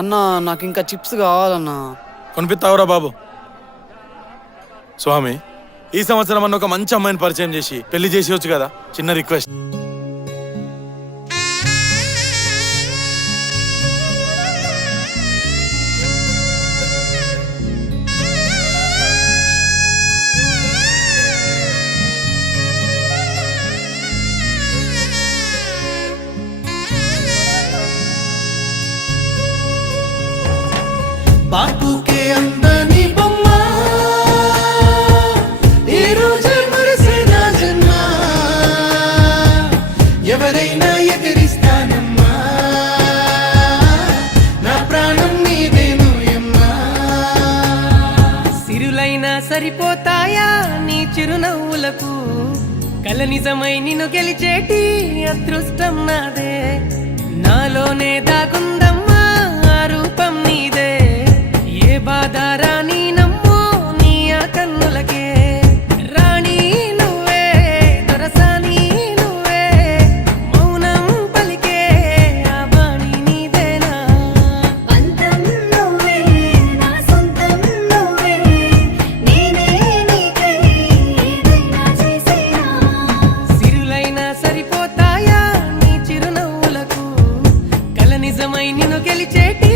అన్నా నాకు ఇంకా చిప్స్ కావాలన్నా. కొనిపిస్తావురా బాబు. స్వామి, ఈ సంవత్సరం అన్న ఒక మంచి అమ్మాయిని పరిచయం చేసి పెళ్లి చేసేయచ్చు కదా, చిన్న రిక్వెస్ట్. బాపుకే అందని బొమ్మ ఈ రోజే మురిసే నా జన్మ, ఎవరైనా ఎదిరిస్తానమ్మా, నా ప్రాణం నీదేను యమ్మా. సిరులైనా సరిపోతాయా నీ చిరునవ్వులకు, కల నిజమై నిన్ను గెలిచేటి అదృష్టం నాదే, నాలోనే దాగుందమ్మా ఆ రూపం నీదే, ఏ బాధ రాని నమ్మో నీ ఆ కన్నులకే, రాణి నువ్వే దొరసాని నువ్వే, మౌనం పలికే ఆ వాణి నీదేనా, పంతం నువ్వే నా సొంతం నువ్వే, నేనే నీకై ఏదైనా చేసేనా. సిరులైనా సరిపోతాయా నీ చిరునవ్వులకు, కల నిజమై నిన్ను గెలిచేటి